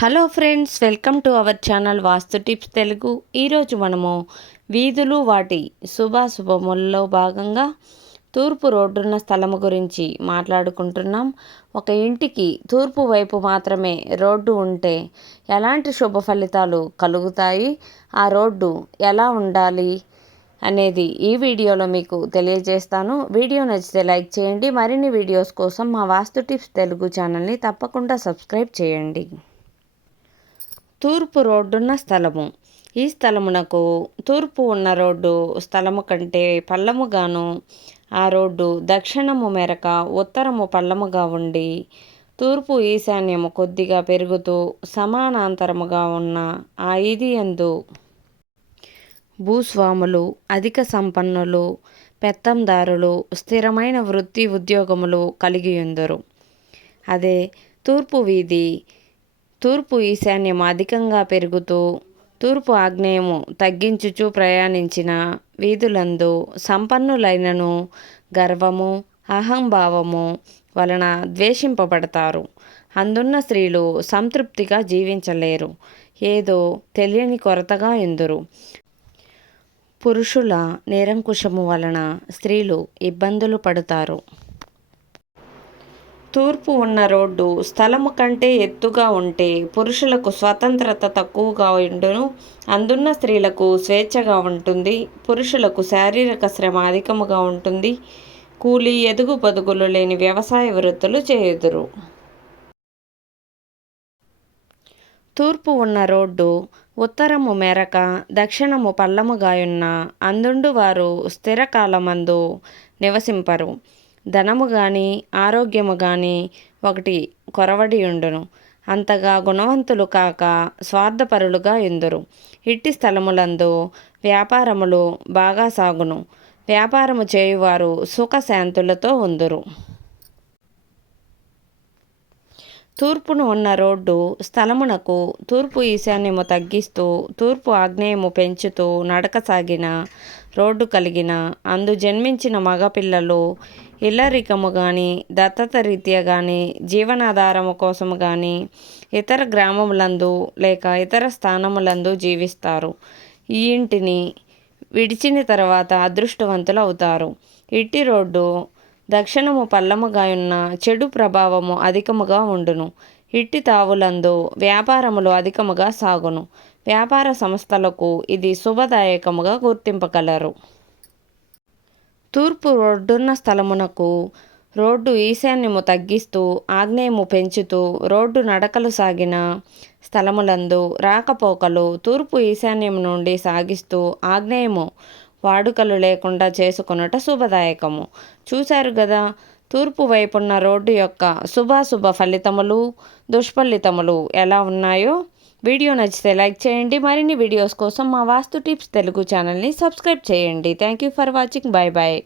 Hello friends welcome to our channel vastu tips Telugu. ఈరోజు మనము వీధులు వాటి శుభాశుభముల్లో భాగంగా తూర్పు రోడ్డున్న స్థలము గురించి మాట్లాడుకుంటున్నాం. ఒక ఇంటికి తూర్పు వైపు మాత్రమే రోడ్డు ఉంటే ఎలాంటి శుభ ఫలితాలు కలుగుతాయి? ఆ రోడ్డు ఎలా ఉండాలి అనేది ఈ వీడియోలో మీకు తెలియజేస్తాను. వీడియో నచ్చితే లైక్ చేయండి. మరిన్ని వీడియోస్ కోసం మా వాస్తు టిప్స్ తెలుగు ఛానల్ని తప్పకుండా సబ్స్క్రైబ్ చేయండి. తూర్పు రోడ్డున్న స్థలము. ఈ స్థలమునకు తూర్పు ఉన్న రోడ్డు స్థలము కంటే పల్లముగాను ఆ రోడ్డు దక్షిణము మేరక ఉత్తరము పల్లముగా ఉండి తూర్పు ఈశాన్యము కొద్దిగా పెరుగుతూ సమానాంతరముగా ఉన్న ఆ ఇది ఎందు భూస్వాములు అధిక సంపన్నులు పెత్తందారులు స్థిరమైన వృత్తి ఉద్యోగములు కలిగి ఉందరు అదే తూర్పు వీధి తూర్పు ఈశాన్యం అధికంగా పెరుగుతూ తూర్పు ఆగ్నేయము తగ్గించుచు ప్రయాణించిన వీధులందు సంపన్నులైనను గర్వము అహంభావము వలన ద్వేషింపబడతారు. అందున్న స్త్రీలు సంతృప్తిగా జీవించలేరు. ఏదో తెలియని కొరతగా ఎందురు. పురుషుల నిరంకుశము వలన స్త్రీలు ఇబ్బందులు పడతారు. తూర్పు ఉన్న రోడ్డు స్థలము కంటే ఎత్తుగా ఉంటే పురుషులకు స్వతంత్రత తక్కువగా ఉండును. అందున్న స్త్రీలకు స్వేచ్ఛగా ఉంటుంది. పురుషులకు శారీరక శ్రమ అధికముగా ఉంటుంది. కూలీ ఎదుగు బదుగులు లేని వ్యవసాయ వృత్తులు చేయుదురు. తూర్పు ఉన్న రోడ్డు ఉత్తరము మెరక దక్షిణము పల్లముగాయున్న అందుండు వారు స్థిరకాలమందు నివసింపరు. ధనము కానీ ఆరోగ్యము కానీ ఒకటి కొరవడి ఉండును. అంతగా గుణవంతులు కాక స్వార్థపరులుగా ఎందురు. ఇట్టి స్థలములందు వ్యాపారములు బాగా సాగును. వ్యాపారము చేయువారు సుఖశాంతులతో ఉందురు. తూర్పును ఉన్న రోడ్డు స్థలమునకు తూర్పు ఈశాన్యము తగ్గిస్తూ తూర్పు ఆగ్నేయము పెంచుతూ నడక సాగిన రోడ్డు కలిగిన అందు జన్మించిన మగపిల్లలు ఇల్లరికము కానీ దత్తత రీత్యా కానీ జీవనాధారము కోసము కానీ ఇతర గ్రామములందు లేక ఇతర స్థానములందు జీవిస్తారు. ఈ ఇంటిని విడిచిన తర్వాత అదృష్టవంతులు అవుతారు. ఇట్టి రోడ్డు దక్షిణము పల్లముగా ఉన్న చెడు ప్రభావము అధికముగా ఉండును. ఇట్టి తావులందు వ్యాపారములు అధికముగా సాగును. వ్యాపార సంస్థలకు ఇది శుభదాయకముగా గుర్తింపగలరు. తూర్పు రోడ్డున్న స్థలమునకు రోడ్డు ఈశాన్యము తగ్గిస్తూ ఆగ్నేయము పెంచుతూ రోడ్డు నడకలు సాగిన స్థలములందు రాకపోకలు తూర్పు ఈశాన్యం నుండి సాగిస్తూ ఆగ్నేయము వాడుకలు లేకుండా చేసుకొనుట శుభదాయకము. చూశారు కదా తూర్పు వైపున్న రోడ్డు యొక్క శుభాశుభ ఫలితములు దుష్ఫలితములు ఎలా ఉన్నాయో? వీడియో నచ్చితే లైక్ చేయండి. మరిన్ని వీడియోస్ కోసం మా వాస్తు టిప్స్ తెలుగు ఛానల్ని సబ్స్క్రైబ్ చేయండి. Thank you for watching. Bye bye